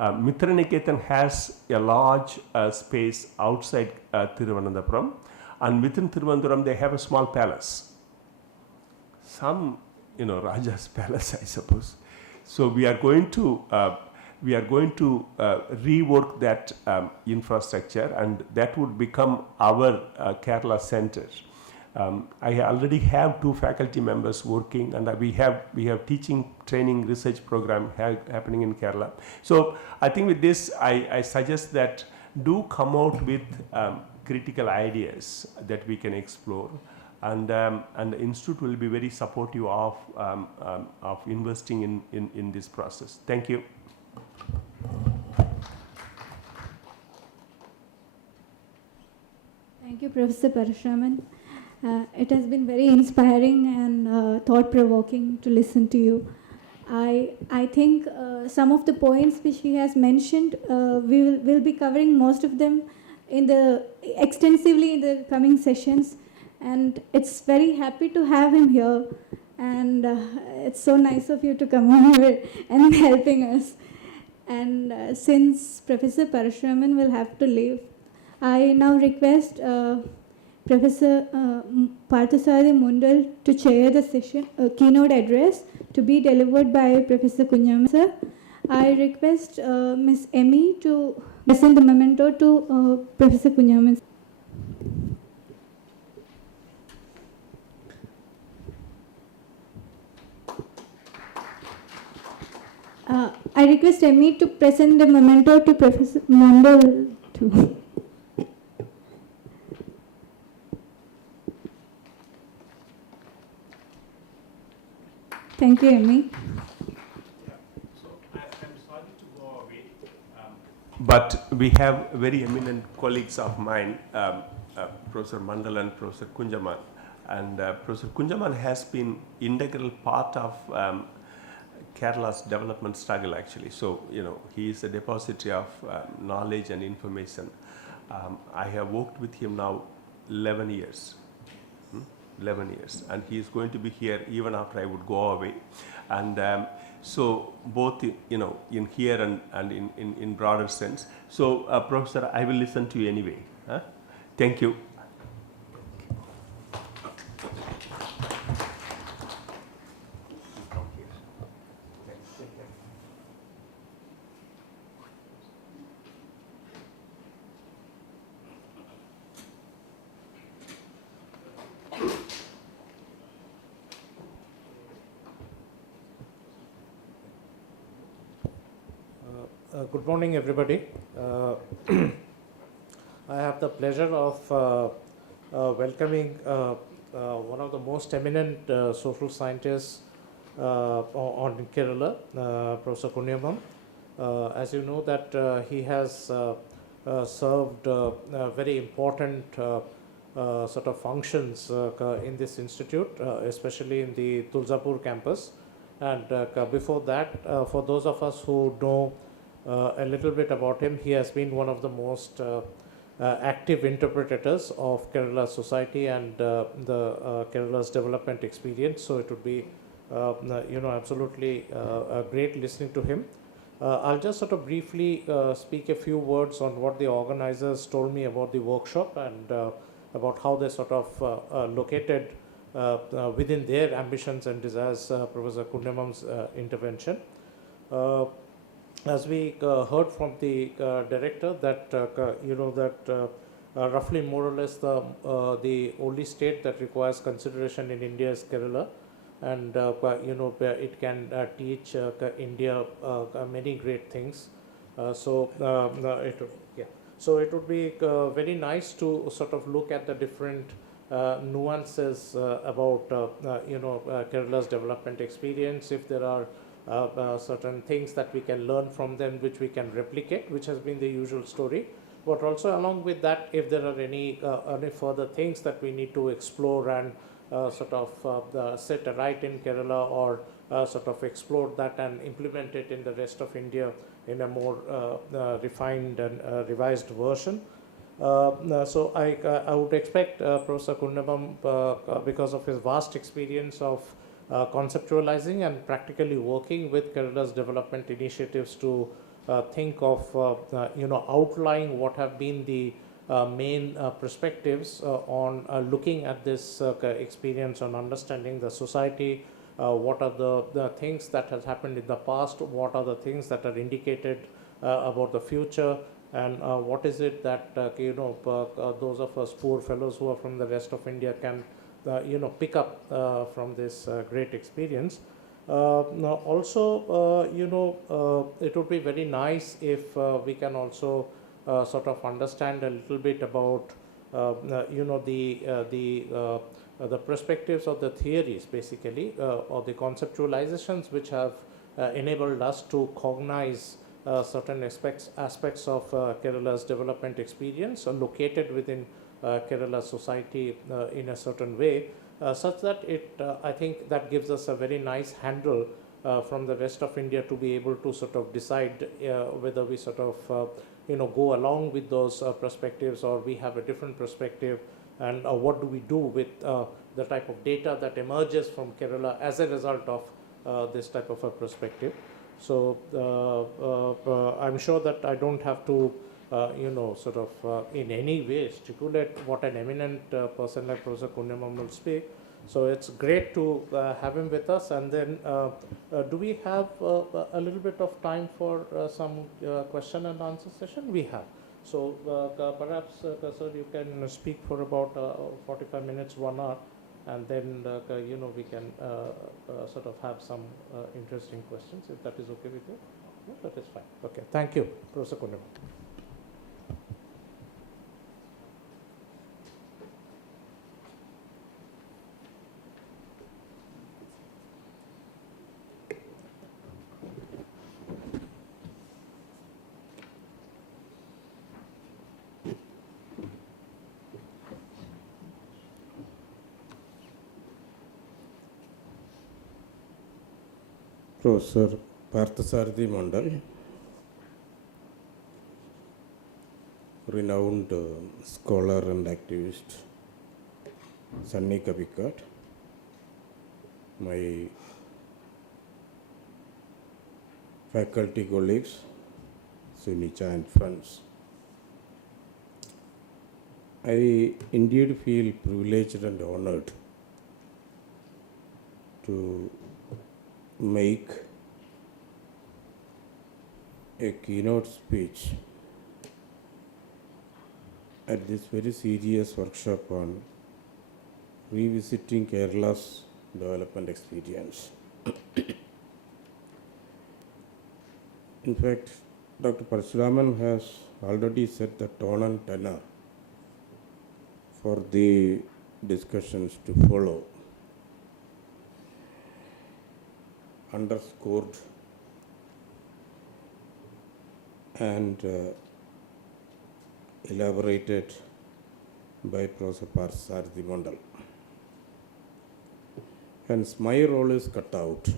Mitraniketan has a large space outside Thiruvananthapuram, and within Thiruvananthapuram they have a small palace. Some, Raja's palace, I suppose. So we are going to rework that infrastructure, and that would become our Kerala center. I already have 2 faculty members working, and we have teaching, training, research program happening in Kerala. So I think with this, I suggest that do come out with critical ideas that we can explore, and the institute will be very supportive of investing in this process. Thank you. Thank you, Professor Parasuraman. It has been very inspiring and thought-provoking to listen to you. I think some of the points which he has mentioned, we'll be covering most of them extensively in the coming sessions. And it's very happy to have him here. And it's so nice of you to come over and helping us. And since Professor Parasuraman will have to leave, I now request Professor Parthasarathi Mundal to chair the session, keynote address to be delivered by Professor Kunhaman sir. I request Ms. Emmy to present the memento to Professor Kunhaman. I request Emmy to present the memento to Professor Mundal too. Thank you, Emmy. So I'm sorry to go away, but we have very eminent colleagues of mine, Professor Mandal and Professor Kunhaman. And Professor Kunhaman has been integral part of Kerala's development struggle, actually. So, he is a depository of knowledge and information. I have worked with him now 11 years. 11 years, and he is going to be here even after I would go away. And so both in here and in broader sense. So Professor, I will listen to you anyway. Thank you. Good morning, everybody. I have the pleasure of welcoming one of the most eminent social scientists on Kerala, Professor Kunhaman. As you know that he has served very important sort of functions in this institute, especially in the Tulsapur campus. And before that, for those of us who know a little bit about him, he has been one of the most active interpreters of Kerala's society and the Kerala's development experience. So it would be, absolutely great listening to him. I'll just sort of briefly speak a few words on what the organizers told me about the workshop and about how they sort of located within their ambitions and desires Professor Kunhaman's intervention. As we heard from the director that roughly more or less the only state that requires consideration in India is Kerala, and it can teach India many great things. So it would be very nice to sort of look at the different nuances about Kerala's development experience. If there are certain things that we can learn from them which we can replicate, which has been the usual story, but also along with that, if there are any further things that we need to explore and sort of set right in Kerala, or sort of explore that and implement it in the rest of India in a more refined and revised version. So I would expect Professor Kunhaman, because of his vast experience of conceptualizing and practically working with Kerala's development initiatives, to think of outlining what have been the main perspectives on looking at this experience, on understanding the society, what are the things that has happened in the past, what are the things that are indicated about the future, and what is it that those of us poor fellows who are from the rest of India can pick up from this great experience. Now also, it would be very nice if we can also sort of understand a little bit about the perspectives of the theories, basically, or the conceptualizations which have enabled us to cognize certain aspects of Kerala's development experience located within Kerala society in a certain way, such that I think that gives us a very nice handle from the rest of India to be able to sort of decide whether we sort of go along with those perspectives, or we have a different perspective, and what do we do with the type of data that emerges from Kerala as a result of this type of a perspective. So I'm sure that I don't have to sort of in any way stipulate what an eminent person like Professor Kunhaman will speak. So it's great to have him with us. And then do we have a little bit of time for some question and answer session? We have. So perhaps, sir, you can speak for about 45 minutes, 1 hour, and then we can sort of have some interesting questions, if that is okay with you. Yeah, that is fine. Okay, thank you, Professor Kunhaman. Professor Parthasarathi Mandal, renowned scholar and activist, Sunny Kavikat, my faculty colleagues, Sunicha and friends. I indeed feel privileged and honored to make a keynote speech at this very serious workshop on revisiting Kerala's development experience. In fact, Dr. Parshuramam has already set the tone and tenor for the discussions to follow, underscored and elaborated by Professor Parthasarathi Mandal. Hence, my role is cut out.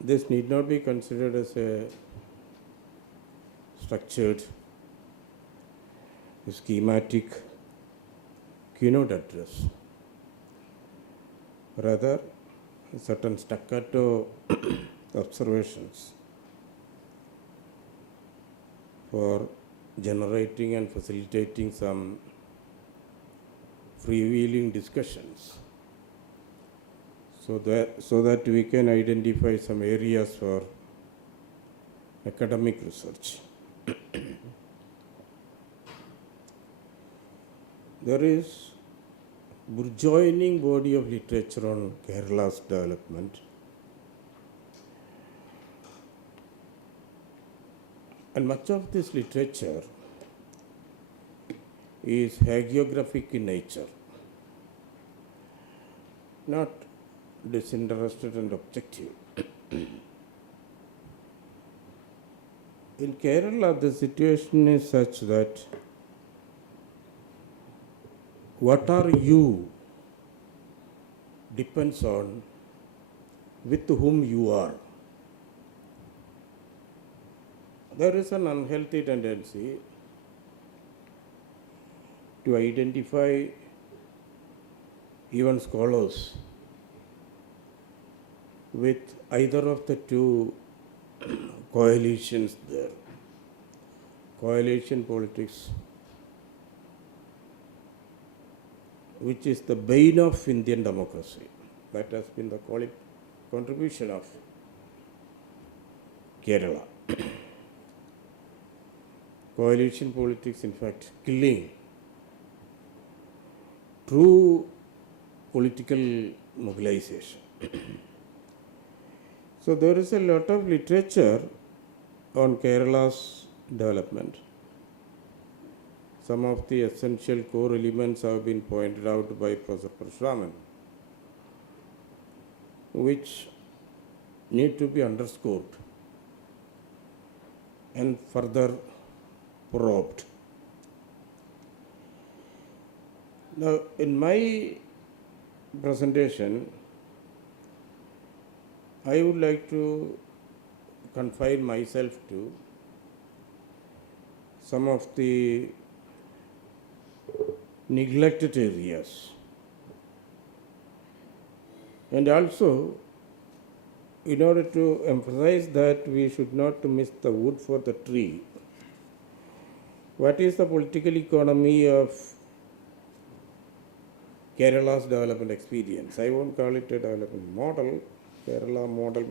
This need not be considered as a structured, schematic keynote address. Rather, certain staccato observations for generating and facilitating some freewheeling discussions, so that we can identify some areas for academic research. There is burgeoning body of literature on Kerala's development, and much of this literature is hagiographic in nature, not disinterested and objective. In Kerala, the situation is such that what are you depends on with whom you are. There is an unhealthy tendency to identify even scholars with either of the two coalitions there. Coalition politics, which is the bane of Indian democracy. That has been the contribution of Kerala. Coalition politics, in fact, killing true political mobilization. So there is a lot of literature on Kerala's development. Some of the essential core elements have been pointed out by Professor Parasuraman, which need to be underscored and further probed. Now, in my presentation, I would like to confine myself to some of the neglected areas, and also in order to emphasize that we should not miss the wood for the tree. What is the political economy of Kerala's development experience? I won't call it a development model. Kerala model,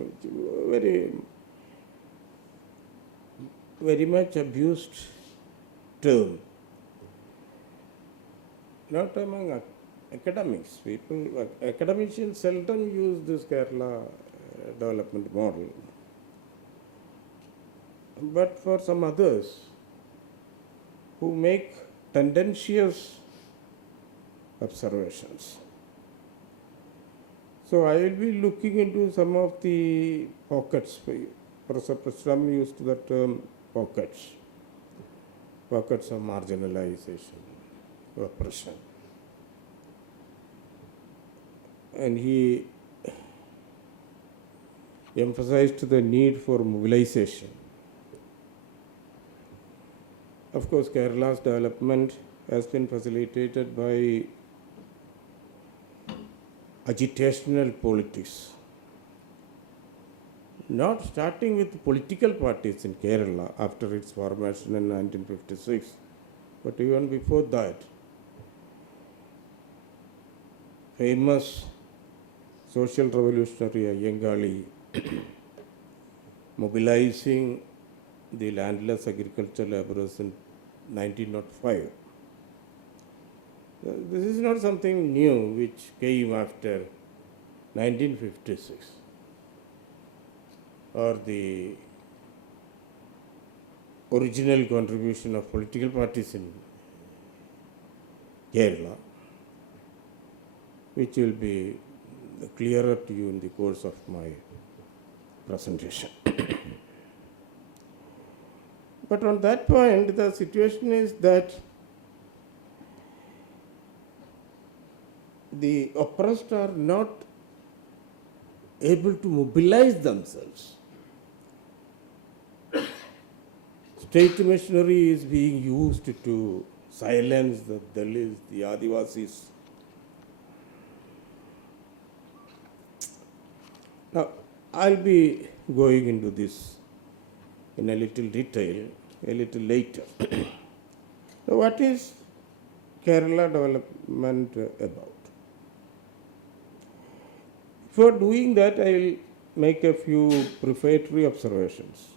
very much abused term. Not among academics. Academicians seldom use this Kerala development model. But for some others who make tendentious observations. So I will be looking into some of the pockets. Professor Parasuraman used the term pockets of marginalization, oppression. And he emphasized the need for mobilization. Of course, Kerala's development has been facilitated by agitational politics, not starting with political parties in Kerala after its formation in 1956, but even before that. Famous social revolutionary Ayyangali mobilizing the landless agricultural laborers in 1905. This is not something new which came after 1956 or the original contribution of political parties in Kerala, which will be clearer to you in the course of my presentation. But on that point, the situation is that the oppressed are not able to mobilize themselves. State machinery is being used to silence the Dalits, the Adivasis. Now, I'll be going into this in a little detail a little later. So what is Kerala development about? For doing that, I will make a few prefatory observations.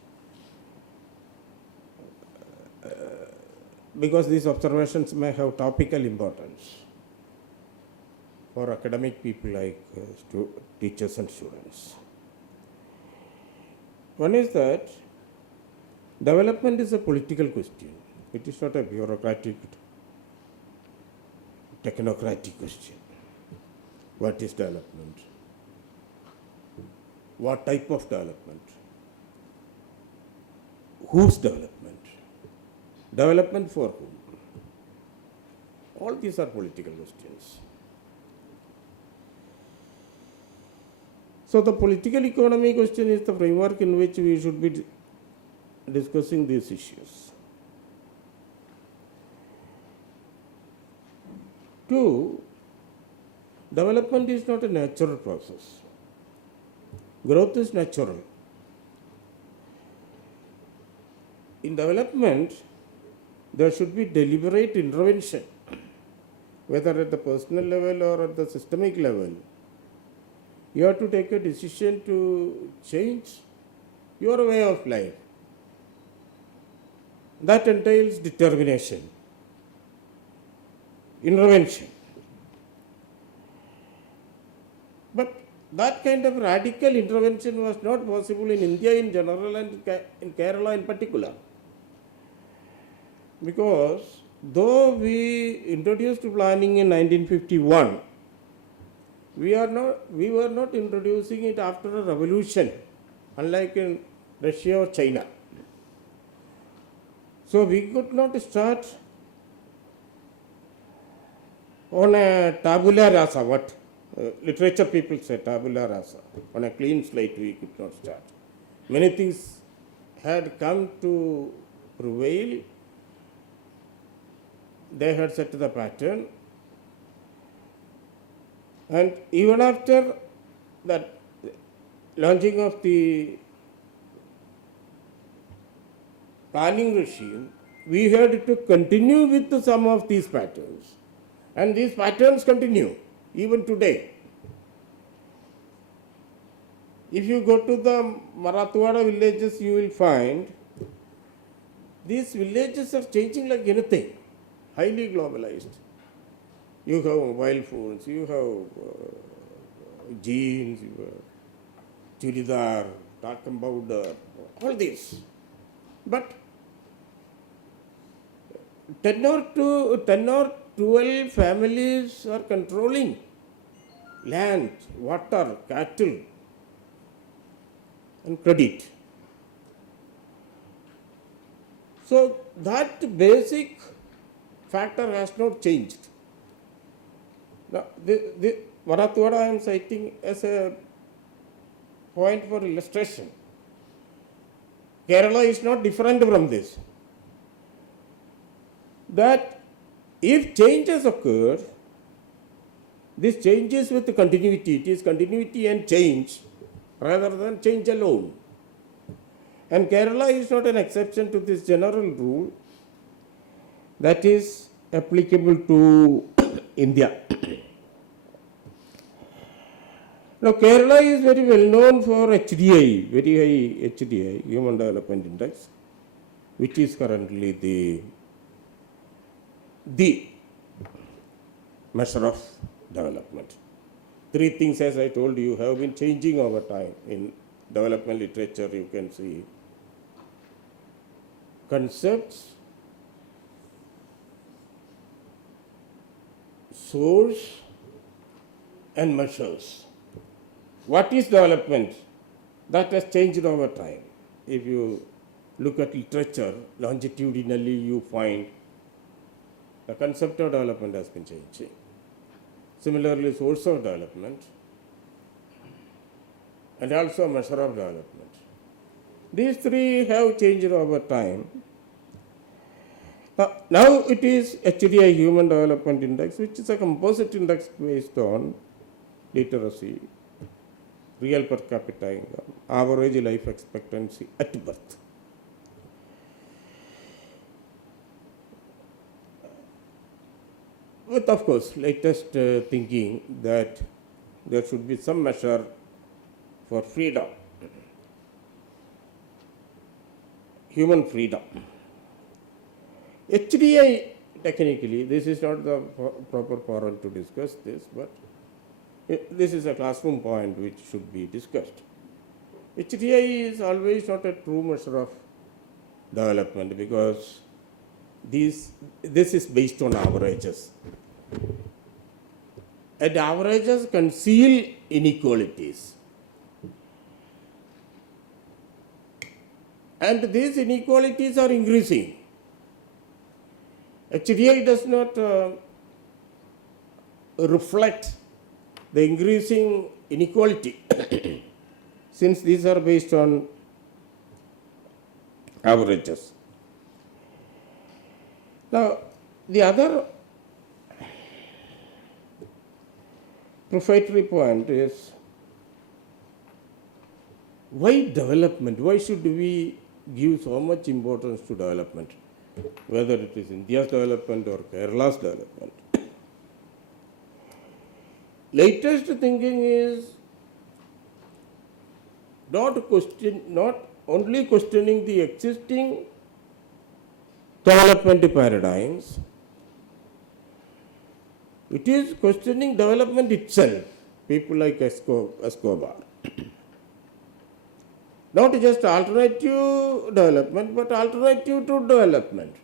Because these observations may have topical importance for academic people like teachers and students. One is that development is a political question. It is not a bureaucratic, technocratic question. What is development? What type of development? Whose development? Development for whom? All these are political questions. So the political economy question is the framework in which we should be discussing these issues. Two, development is not a natural process. Growth is natural. in development, there should be deliberate intervention, whether at the personal level or at the systemic level. You have to take a decision to change your way of life. That entails determination, intervention. But that kind of radical intervention was not possible in India in general and in Kerala in particular. Because though we introduced planning in 1951, we were not introducing it after a revolution, unlike in Russia or China. So we could not start on a tabula rasa, what literature people say, tabula rasa. On a clean slate we could not start. Many things had come to prevail. They had set the pattern. And even after that launching of the planning regime, we had to continue with some of these patterns. And these patterns continue even today. If you go to the Marathwada villages, you will find these villages are changing like anything, highly globalized. You have mobile phones, you have jeans, you have churidar, talcum powder, all this. But 10 or 12 families are controlling land, water, cattle, and credit. So that basic factor has not changed. Now, the Marathwada I am citing as a point for illustration. Kerala is not different from this. That if changes occur, this changes with continuity. It is continuity and change rather than change alone. And Kerala is not an exception to this general rule that is applicable to India. Now, Kerala is very well known for HDI, very high HDI, Human Development Index, which is currently the measure of development. Three things, as I told you, have been changing over time. In development literature, you can see concepts, source, and measures. What is development? That has changed over time. If you look at literature, longitudinally you find the concept of development has been changing. Similarly, source of development and also measure of development. These three have changed over time. Now it is HDI, Human Development Index, which is a composite index based on literacy, real per capita income, average life expectancy at birth. With, of course, latest thinking that there should be some measure for freedom, human freedom. HDI, technically, this is not the proper forum to discuss this, but this is a classroom point which should be discussed. HDI is always not a true measure of development because this is based on averages. And averages conceal inequalities. And these inequalities are increasing. HDI does not reflect the increasing inequality since these are based on averages. Now, the other prefatory point is why development? Why should we give so much importance to development, whether it is India's development or Kerala's development. Latest thinking is not only questioning the existing development paradigms, it is questioning development itself, people like Escobar. Not just alternative development, but alternative to development.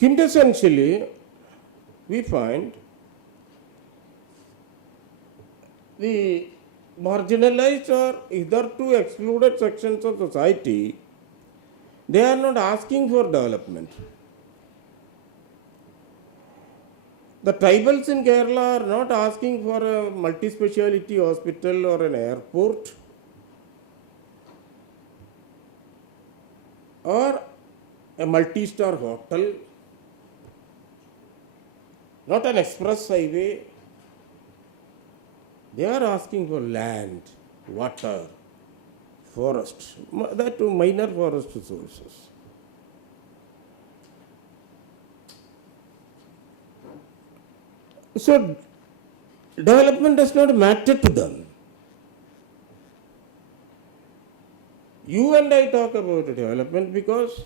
Quintessentially, we find the marginalized or hitherto excluded sections of society, they are not asking for development. The tribals in Kerala are not asking for a multi-speciality hospital or an airport or a multi-star hotel, not an express highway. They are asking for land, water, forest, that too minor forest resources. So, development does not matter to them. You and I talk about development because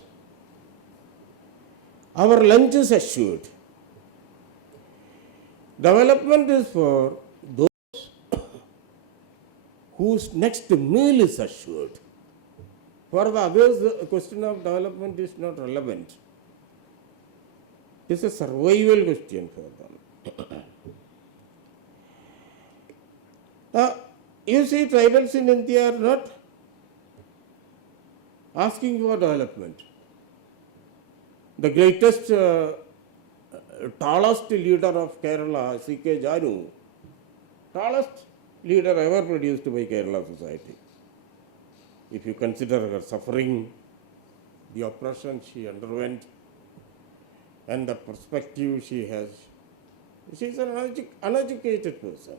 our lunch is assured. Development is for those whose next meal is assured. For the others, the question of development is not relevant. It is a survival question for them. You see, tribals in India are not asking for development. The greatest, tallest leader of Kerala, C.K. Janu, tallest leader ever produced by Kerala society. If you consider her suffering, the oppression she underwent, and the perspective she has, she is an uneducated person.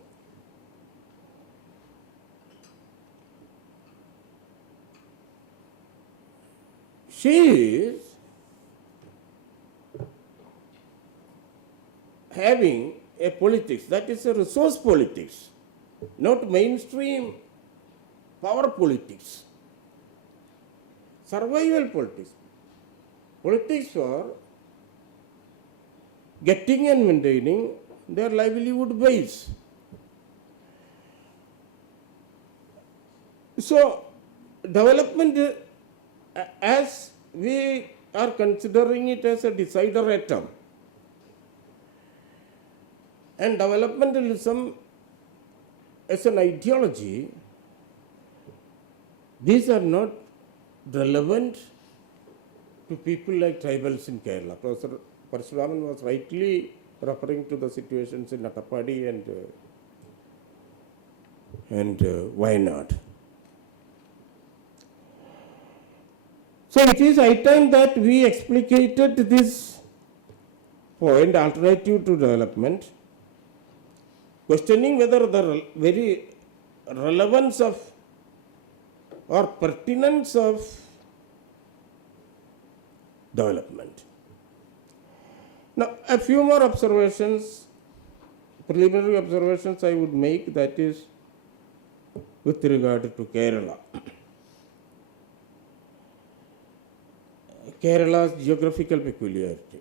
She is having a politics that is a resource politics, not mainstream power politics, survival politics, politics for getting and maintaining their livelihood base. So, development, as we are considering it as a desideratum, and developmentalism as an ideology, these are not relevant to people like tribals in Kerala. Professor Parshuramman was rightly referring to the situations in Attapadi and Wayanad. So it is high time that we explicated this point, alternative to development, questioning whether the very relevance of or pertinence of development. Now, a few more observations, preliminary observations I would make, that is with regard to Kerala. Kerala's geographical peculiarity.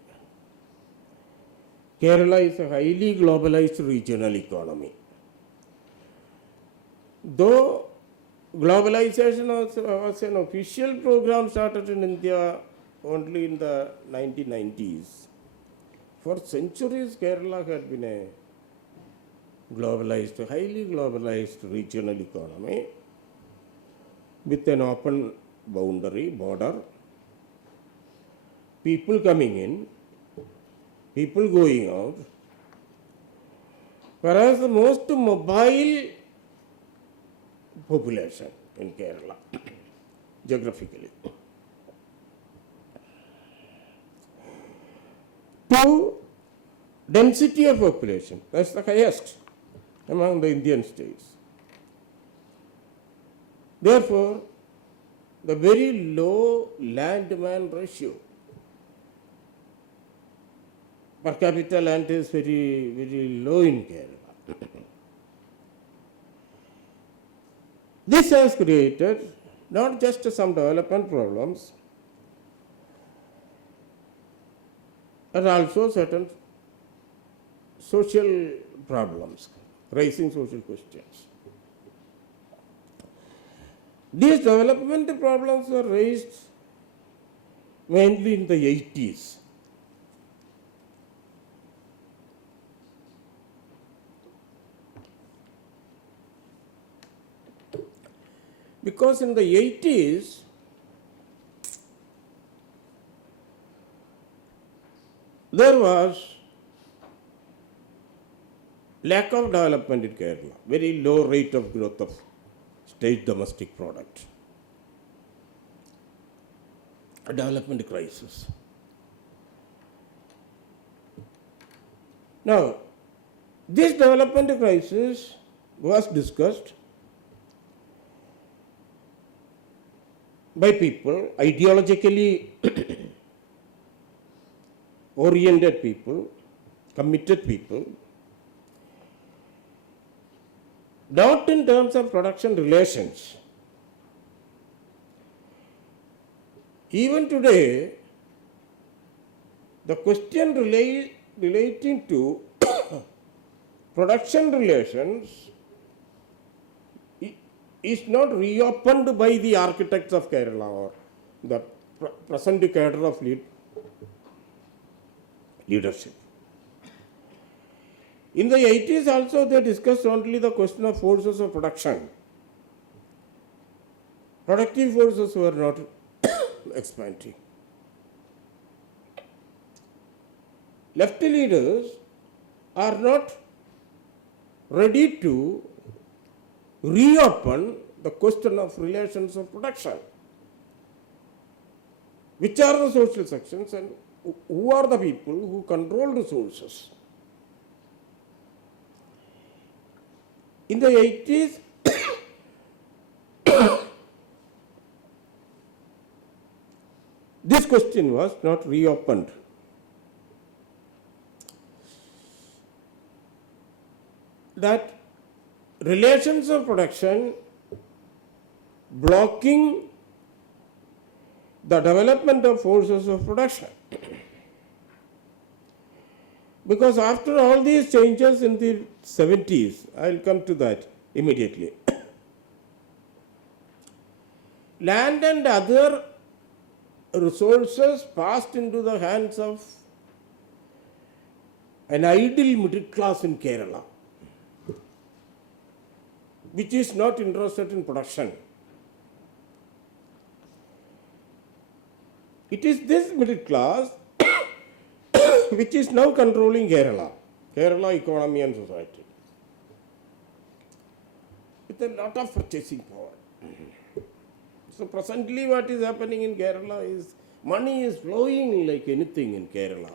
Kerala is a highly globalized regional economy. Though globalization was an official program started in India only in the 1990s, for centuries Kerala had been a globalized, highly globalized regional economy with an open boundary, border, people coming in, people going out, whereas the most mobile population in Kerala, geographically. Two, density of population, that's the highest among the Indian states. Therefore, the very low land-man ratio. Per capita land is very, very low in Kerala. This has created not just some development problems, but also certain social problems, raising social questions. These development problems were raised mainly in the 80s. Because in the 80s, there was lack of development in Kerala, very low rate of growth of state domestic product, a development crisis. Now, this development crisis was discussed by people, ideologically oriented people, committed people, not in terms of production relations. Even today, the question relating to production relations is not reopened by the architects of Kerala or the present cadre of leadership. In the 80s also they discussed only the question of forces of production. Productive forces were not expanding. Left leaders are not ready to reopen the question of relations of production. Which are the social sections and who are the people who control resources? In the 80s, this question was not reopened. That relations of production blocking the development of forces of production. Because after all these changes in the 70s, I will come to that immediately. Land and other resources passed into the hands of an ideal middle class in Kerala, which is not interested in production. It is this middle class which is now controlling Kerala economy and society, with a lot of purchasing power. So presently what is happening in Kerala is money is flowing like anything in Kerala.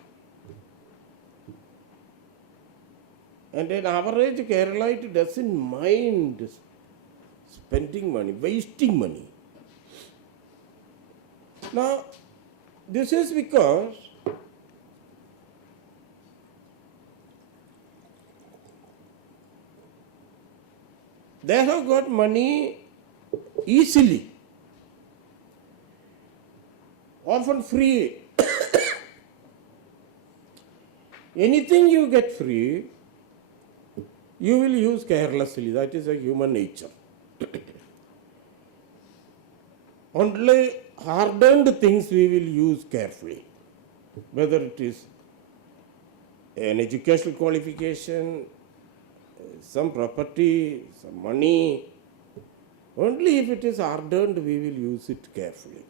And an average Keralite doesn't mind spending money, wasting money. Now, this is because they have got money easily, often free. Anything you get free, you will use carelessly. That is a human nature. Only hard-earned things we will use carefully, whether it is an educational qualification, some property, some money. Only if it is hard-earned we will use it carefully.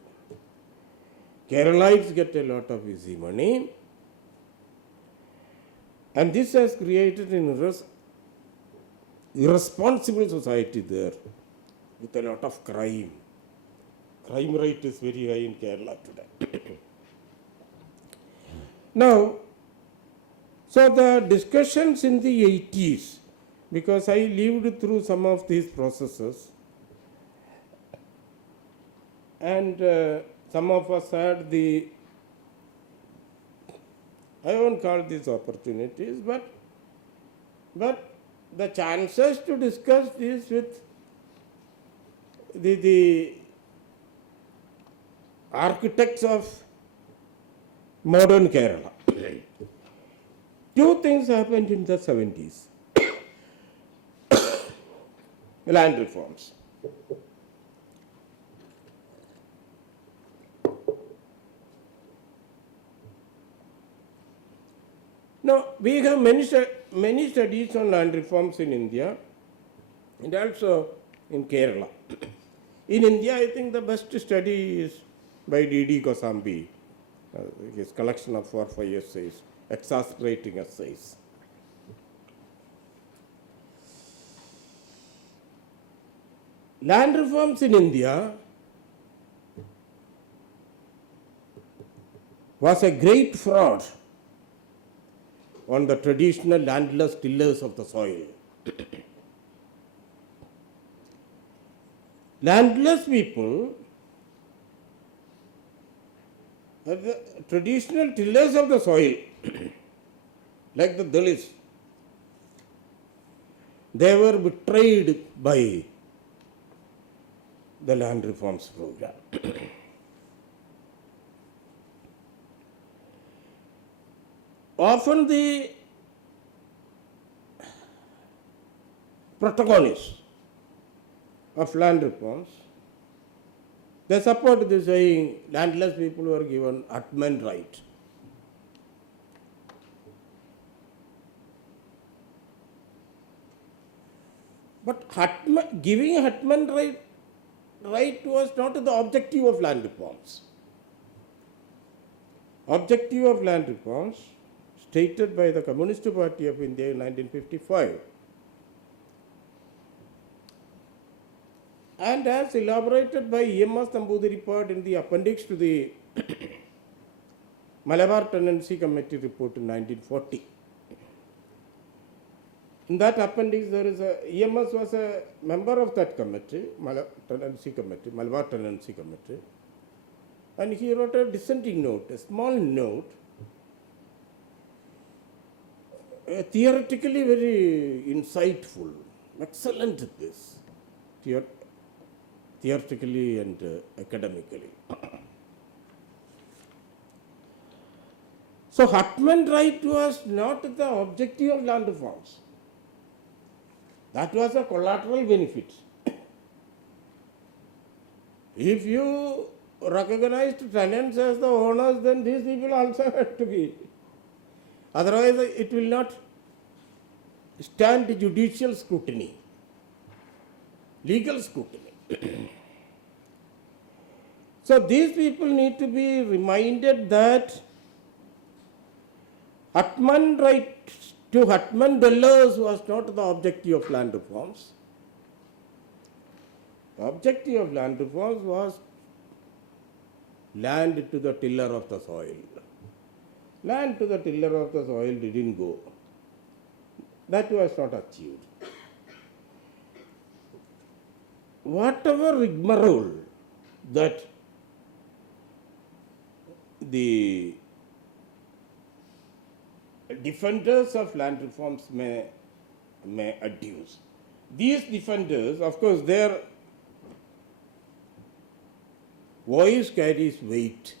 Keralites get a lot of easy money, and this has created an irresponsible society there with a lot of crime. Crime rate is very high in Kerala today. Now, so the discussions in the 80s, because I lived through some of these processes, And some of us had the, I won't call these opportunities, but the chances to discuss this with the architects of modern Kerala. Two things happened in the 70s. Land reforms. Now, we have many studies on land reforms in India and also in Kerala. In India, I think the best study is by D.D. Kosambi, his collection of 4 or 5 essays, exasperating essays. Land reforms in India was a great fraud on the traditional landless tillers of the soil. Landless people, the traditional tillers of the soil, like the Dalits, they were betrayed by the land reforms program. Often the protagonists of land reforms, they support the saying landless people were given Atman right. But giving Atman right was not the objective of land reforms. Objective of land reforms stated by the Communist Party of India in 1955 and as elaborated by E.M.S. Namboodiripad in the appendix to the Malabar Tenancy Committee report in 1940. In that appendix, there is E.M.S. was a member of that committee, Malabar Tenancy Committee, and he wrote a dissenting note, a small note, theoretically very insightful, excellent at this, theoretically and academically. So, Atman right was not the objective of land reforms. That was a collateral benefit. If you recognized tenants as the owners, then these people also have to be. Otherwise, it will not stand judicial scrutiny, legal scrutiny. So, these people need to be reminded that Atman right to Atman dwellers was not the objective of land reforms. The objective of land reforms was land to the tiller of the soil. Land to the tiller of the soil didn't go. That was not achieved. Whatever rigmarole that the defenders of land reforms may adduce. These defenders, of course, their voice carries weight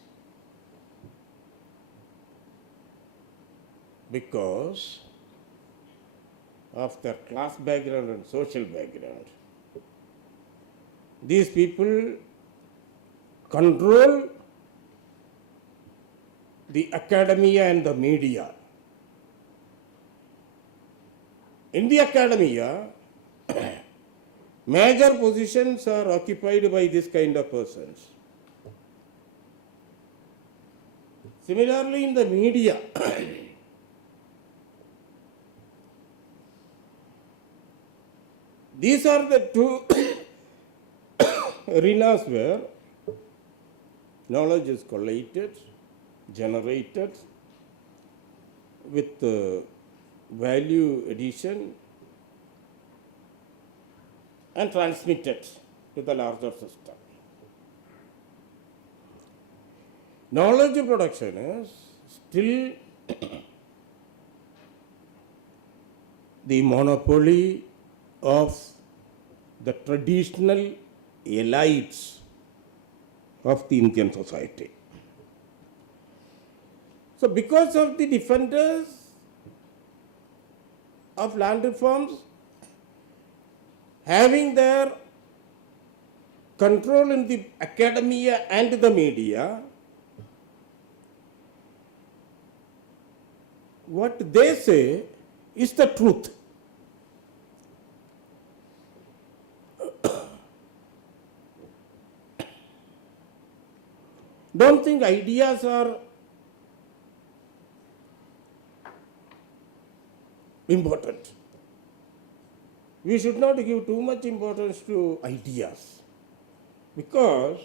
because of their class background and social background. These people control the academia and the media. In the academia, major positions are occupied by this kind of persons. Similarly, in the media, these are the two arenas where knowledge is collated, generated with value addition and transmitted to the larger system. knowledge production is still the monopoly of the traditional elites of the Indian society. So because of the defenders of land reforms having their control in the academia and the media, what they say is the truth. Don't think ideas are important. We should not give too much importance to ideas, because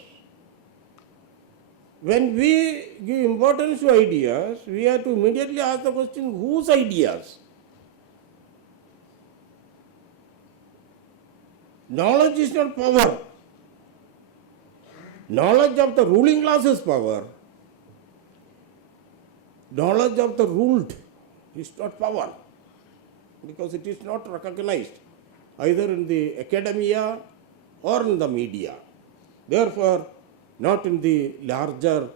when we give importance to ideas, we have to immediately ask the question, whose ideas? Knowledge is not power. Knowledge of the ruling class is power. Knowledge of the ruled is not power, because it is not recognized either in the academia or in the media. Therefore, not in the larger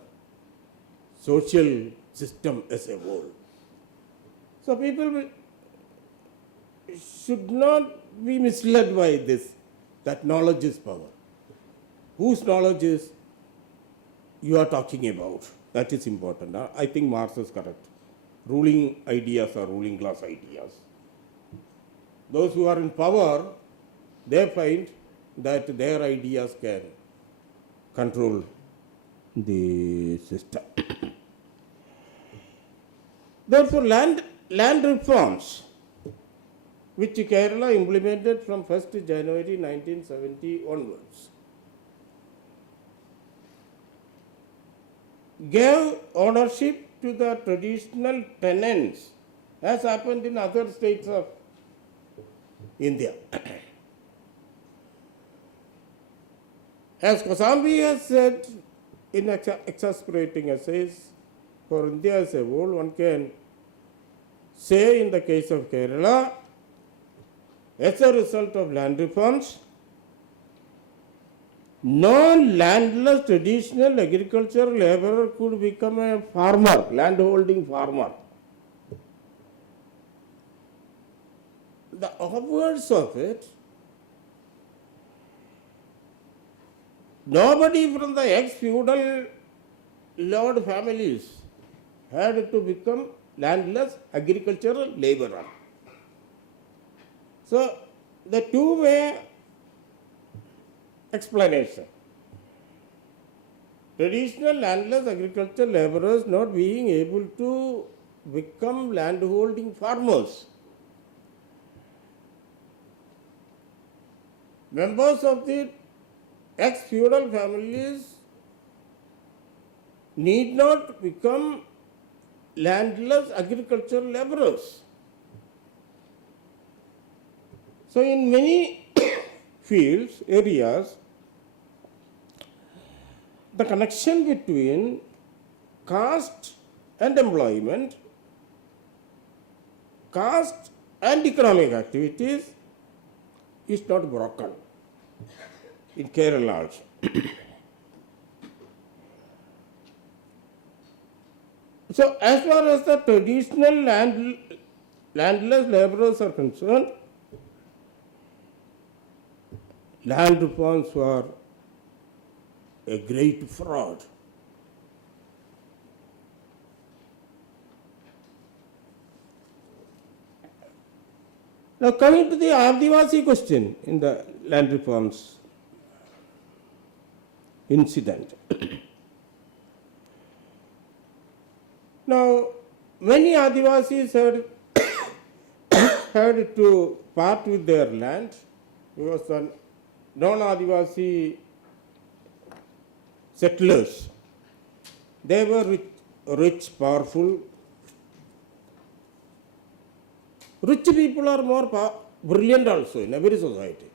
social system as a whole. So people should not be misled by this, that knowledge is power. Whose knowledge is you are talking about? That is important. I think Marx is correct. Ruling ideas are ruling class ideas. Those who are in power, they find that their ideas can control the system. Therefore, land reforms, which Kerala implemented from 1st January 1970 onwards, gave ownership to the traditional tenants, as happened in other states of India. As Kosambi has said in exasperating essays, for India as a whole, one can say in the case of Kerala, as a result of land reforms, non-landless traditional agricultural laborer could become a farmer, landholding farmer. The obverse of it, nobody from the ex-feudal lord families had to become landless agricultural laborer. So, the two-way explanation. Traditional landless agricultural laborers not being able to become landholding farmers. Members of the ex-feudal families need not become landless agricultural laborers. So, in many fields, areas, the connection between caste and employment, caste and economic activities is not broken in Kerala also. So, as far as the traditional landless laborers are concerned, land reforms were a great fraud. Now, coming to the Adivasi question in the land reforms incident. Now, many Adivasis had to part with their land because the non-Adivasi settlers, they were rich, powerful. Rich people are more brilliant also in every society.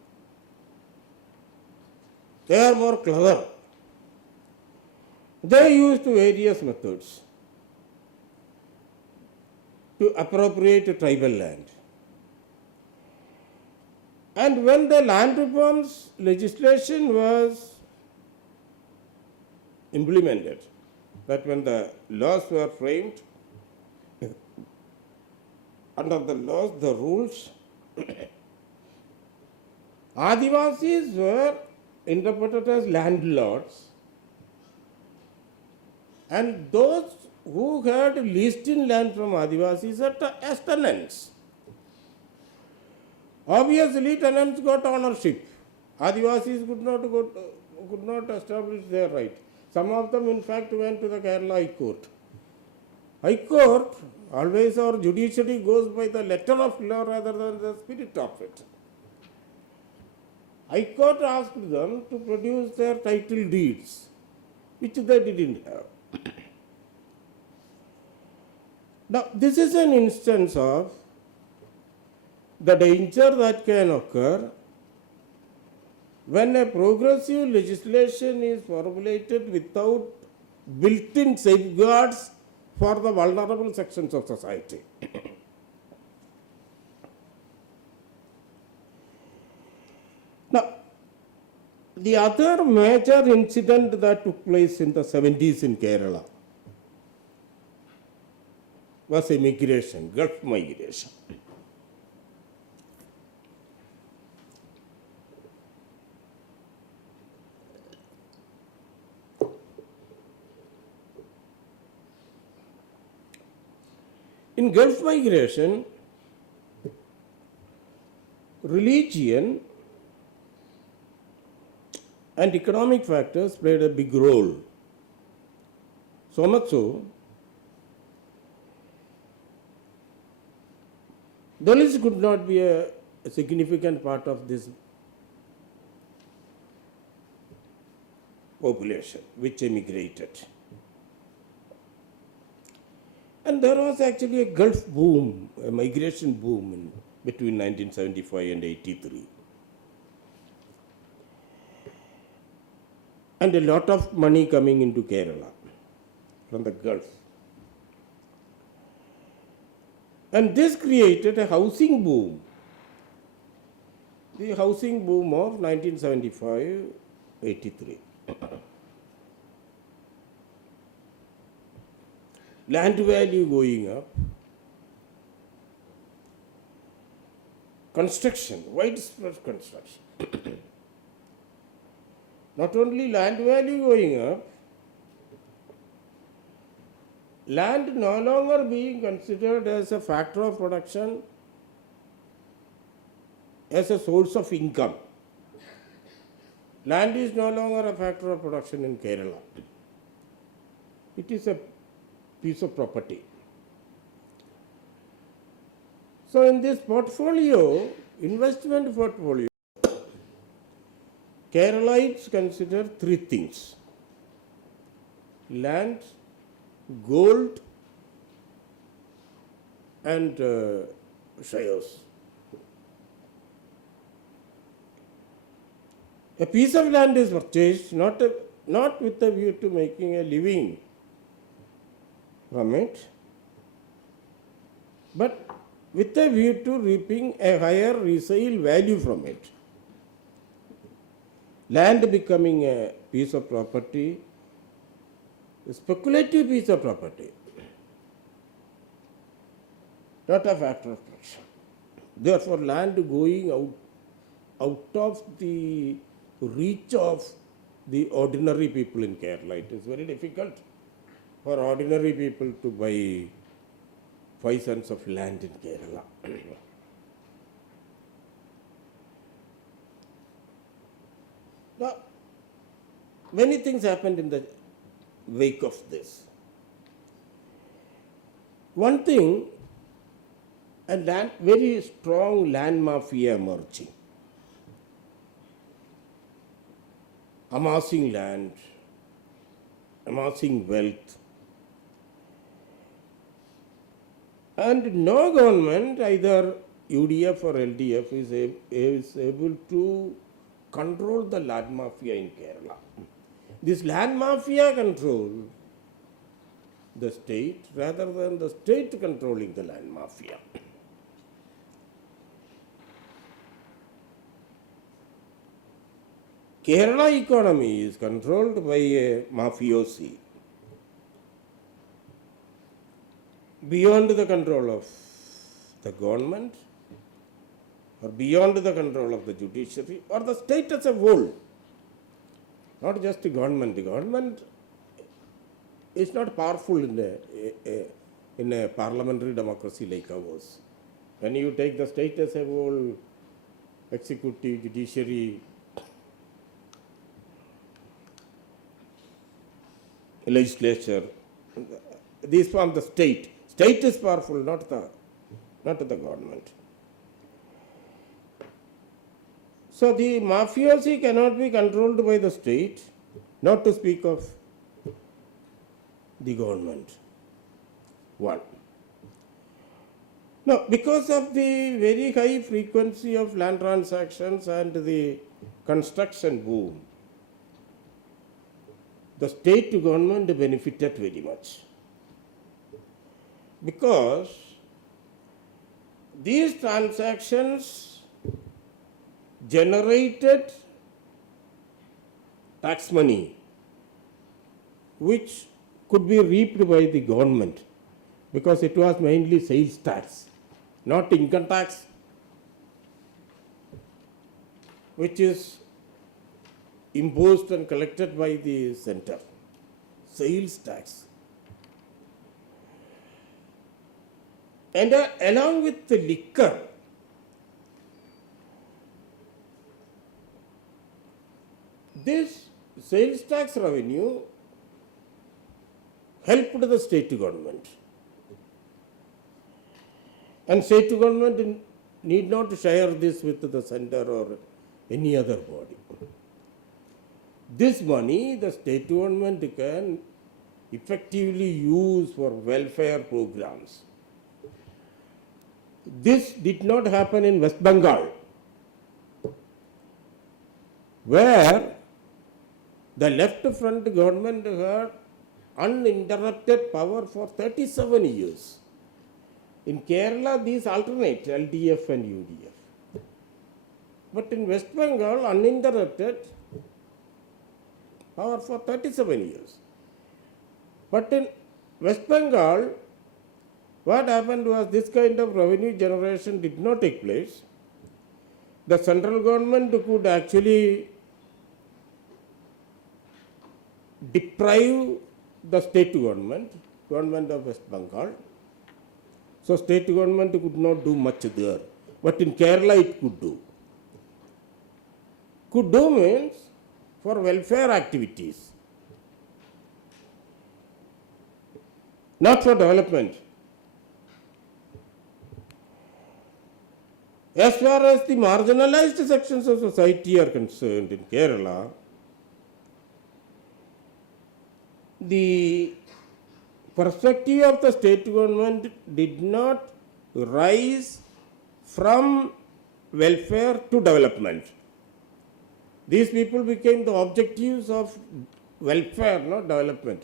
They are more clever. They used various methods to appropriate tribal land. And when the land reforms legislation was implemented, that when the laws were framed, under the laws, the rules, Adivasis were interpreted as landlords, and those who had leased in land from Adivasis are as tenants. Obviously, tenants got ownership. Adivasis could not establish their right. Some of them, in fact, went to the Kerala High Court. High Court, always our judiciary goes by the letter of law rather than the spirit of it. High Court asked them to produce their title deeds, which they didn't have. Now, this is an instance of the danger that can occur when a progressive legislation is formulated without built-in safeguards for the vulnerable sections of society. Now, the other major incident that took place in the 70s in Kerala was immigration, Gulf migration. In Gulf migration, religion and economic factors played a big role. So much so, Dalits could not be a significant part of this population which emigrated. And there was actually a Gulf boom, a migration boom between 1975 and 83. And a lot of money coming into Kerala from the Gulf. And this created a housing boom. The housing boom of 1975-83. Land value going up, construction, widespread construction. Not only land value going up, land no longer being considered as a factor of production, as a source of income. Land is no longer a factor of production in Kerala. It is a piece of property. So in this portfolio, investment portfolio, Keralites consider three things: land, gold, and shares. A piece of land is purchased not with a view to making a living from it, but with a view to reaping a higher resale value from it. Land becoming a piece of property, a speculative piece of property, not a factor of production. Therefore, land going out of the reach of the ordinary people in Kerala. It is very difficult for ordinary people to buy 5 cents of land in Kerala. Now, many things happened in the wake of this. One thing, a very strong land mafia emerging, amassing land, amassing wealth. And no government, either UDF or LDF, is able to control the land mafia in Kerala. this land mafia control the state rather than the state controlling the land mafia. Kerala economy is controlled by a mafiosi beyond the control of the government or beyond the control of the judiciary or the state as a whole. Not just the government. The government is not powerful in a parliamentary democracy like ours. When you take the state as a whole, executive, judiciary, legislature, these form the state. State is powerful, not the government. So the mafiosi cannot be controlled by the state, not to speak of the government. One. Now, because of the very high frequency of land transactions and the construction boom, the state government benefited very much. Because these transactions generated tax money which could be reaped by the government, because it was mainly sales tax, not income tax, which is imposed and collected by the center. Sales tax. And along with the liquor, this sales tax revenue helped the state government. And state government need not share this with the center or any other body. This money the state government can effectively use for welfare programs. This did not happen in West Bengal, where the left front government had uninterrupted power for 37 years. In Kerala, these alternate LDF and UDF. But in West Bengal, uninterrupted power for 37 years. But in West Bengal, what happened was this kind of revenue generation did not take place. The central government could actually deprive the state government of West Bengal. So state government could not do much there. But in Kerala it could do. Could do means for welfare activities, not for development. As far as the marginalized sections of society are concerned in Kerala, the perspective of the state government did not rise from welfare to development. These people became the objectives of welfare, not development.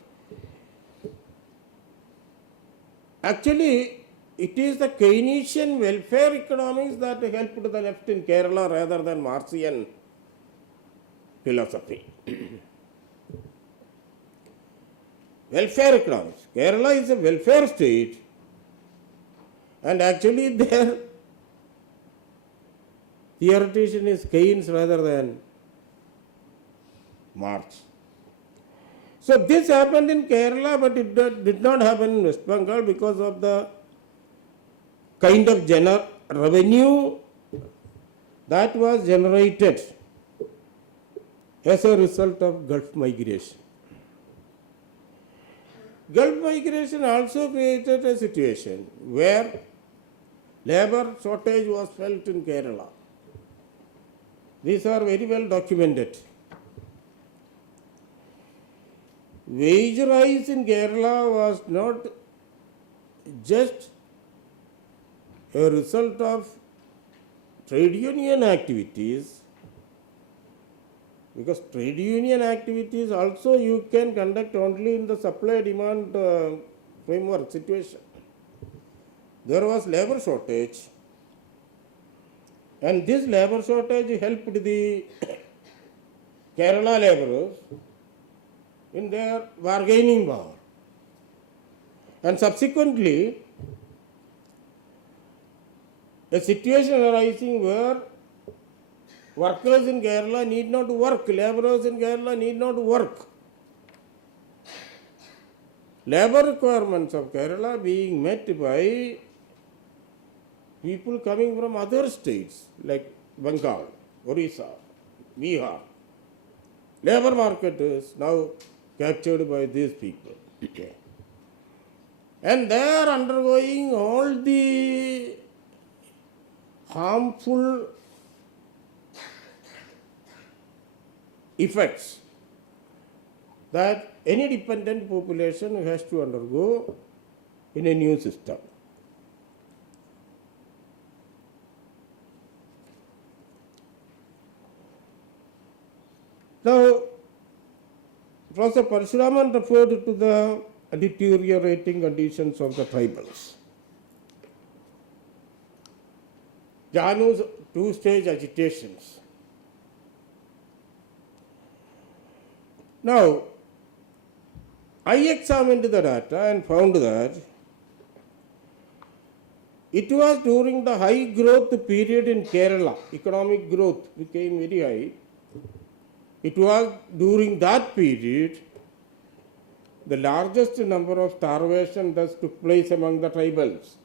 Actually, it is the Keynesian welfare economics that helped the left in Kerala rather than Marxian philosophy. Welfare economics. Kerala is a welfare state, and actually their theoretician is Keynes rather than Marx. So this happened in Kerala, but it did not happen in West Bengal because of the kind of revenue that was generated as a result of Gulf migration. Gulf migration also created a situation where labor shortage was felt in Kerala. These are very well documented. Wage rise in Kerala was not just a result of trade union activities, Because trade union activities also you can conduct only in the supply demand framework situation. There was labor shortage, and this labor shortage helped the Kerala laborers in their bargaining power. And subsequently, a situation arising where workers in Kerala need not work, laborers in Kerala need not work. Labor requirements of Kerala being met by people coming from other states like Bengal, Orissa, Bihar. Labor market is now captured by these people. Okay. And they are undergoing all the harmful effects that any dependent population has to undergo in a new system. Now, Professor Parshuramam referred to the deteriorating conditions of the tribals. Janu's two-stage agitations. Now, I examined the data and found that it was during the high growth period in Kerala, economic growth became very high. It was during that period the largest number of starvation thus took place among the tribals.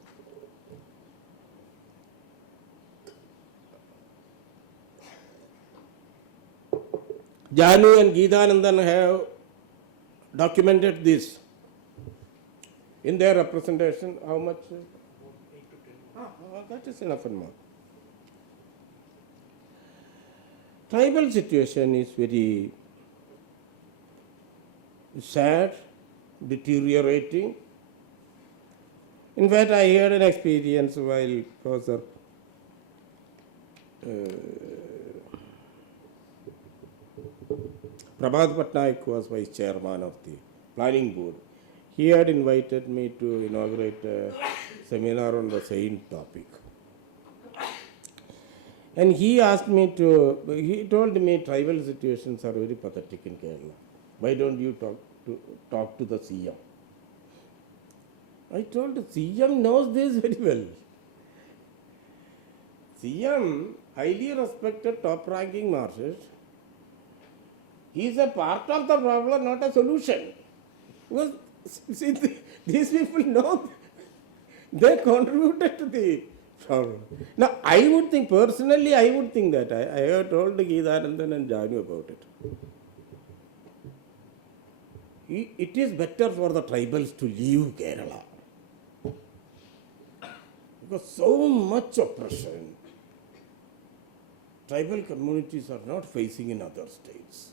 Janu and Geethanandan have documented this in their representation. How much? 8 to 10. That is enough and more. Tribal situation is very sad, deteriorating. In fact, I had an experience while Professor Prabhat Patnaik was vice chairman of the planning board. He had invited me to inaugurate a seminar on the same topic. And he asked me he told me tribal situations are very pathetic in Kerala. Why don't you talk to the CM? I told the CM knows this very well. CM, highly respected, top-ranking Marxist, he is a part of the problem, not a solution. Because see, these people know they contributed to the problem. Now, I would think, personally, I would think that I have told Geethanandan and Janu about it. It is better for the tribals to leave Kerala. Because so much oppression, tribal communities are not facing in other states.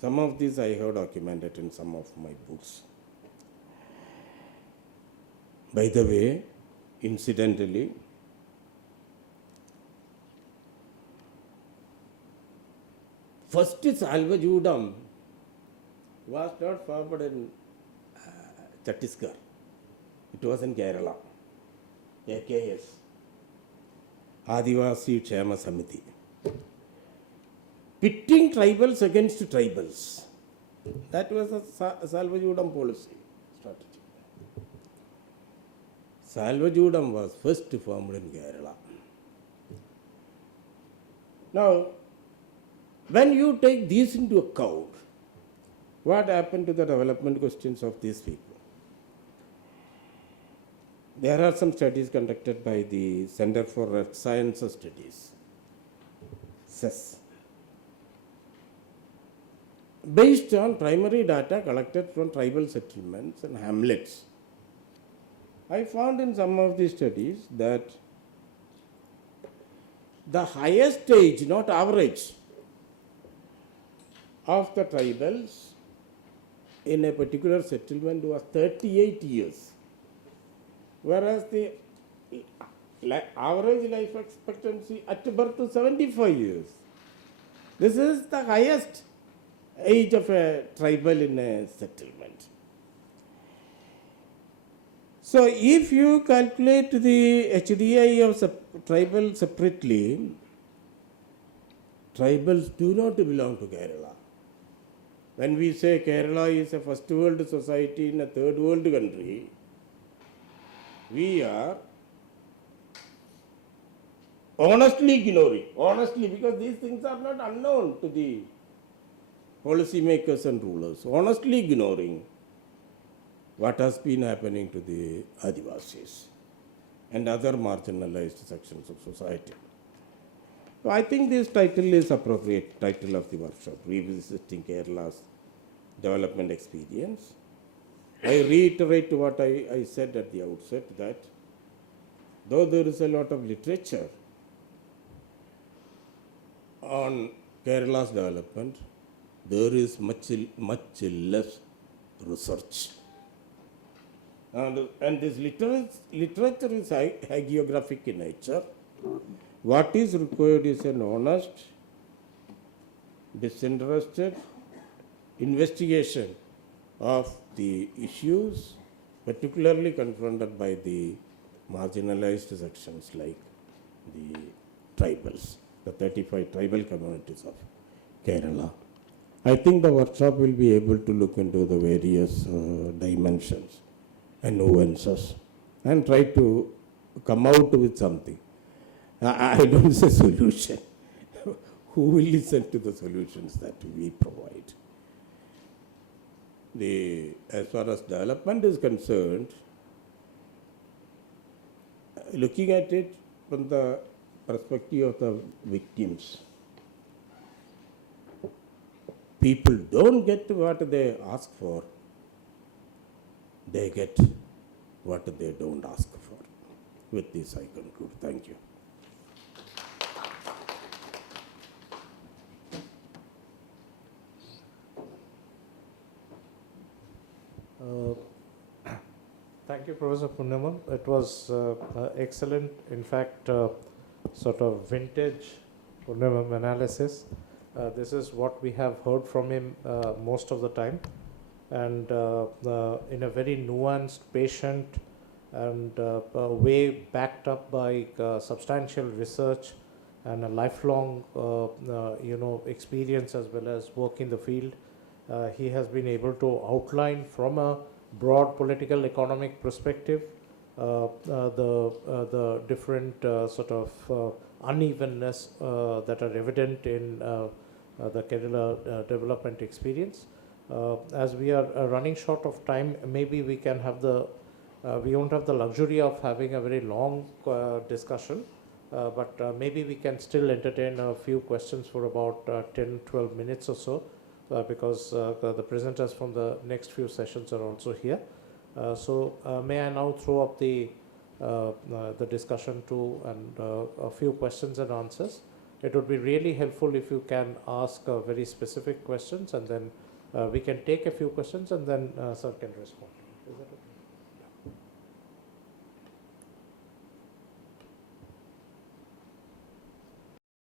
Some of these I have documented in some of my books. By the way, incidentally, first Salvajudam was not formed in Chhattisgarh. It was in Kerala. AKS, Adivasi Kshema Samiti. Pitting tribals against tribals. That was a Salvajudam policy strategy. Salvajudam was first formed in Kerala. Now, when you take these into account, what happened to the development questions of these people? There are some studies conducted by the Center for Earth Sciences Studies, CES, based on primary data collected from tribal settlements and hamlets. I found in some of these studies that the highest age, not average, of the tribals in a particular settlement was 38 years, whereas the average life expectancy at birth is 75 years. This is the highest age of a tribal in a settlement. So if you calculate the HDI of tribal separately, tribals do not belong to Kerala. When we say Kerala is a first world society in a third world country, we are honestly ignoring, because these things are not unknown to the policymakers and rulers, honestly ignoring what has been happening to the Adivasis and other marginalized sections of society. So I think this title is appropriate title of the workshop, Revisiting Kerala's Development Experience. I reiterate what I said at the outset, that though there is a lot of literature on Kerala's development, there is much less research. And this literature is hagiographic in nature. What is required is an honest, disinterested investigation of the issues, particularly confronted by the marginalized sections like the tribals, the 35 tribal communities of Kerala. I think the workshop will be able to look into the various dimensions and nuances and try to come out with something. I don't say solution. Who will listen to the solutions that we provide? As far as development is concerned, looking at it from the perspective of the victims, people don't get what they ask for, they get what they don't ask for. With this I conclude. Thank you. Thank you, Professor Kunhaman. It was excellent, in fact, sort of vintage Kunhaman analysis. This is what we have heard from him most of the time, and in a very nuanced, patient, and way backed up by substantial research and a lifelong, experience as well as work in the field. He has been able to outline from a broad political economic perspective the different sort of unevenness that are evident in the Kerala development experience. As we are running short of time, maybe we can have we won't have the luxury of having a very long discussion, but maybe we can still entertain a few questions for about 10-12 minutes or so. Because the presenters from the next few sessions are also here. So may I now throw up the discussion to and a few questions and answers. It would be really helpful if you can ask very specific questions, and then we can take a few questions and then sir can respond. Is that okay?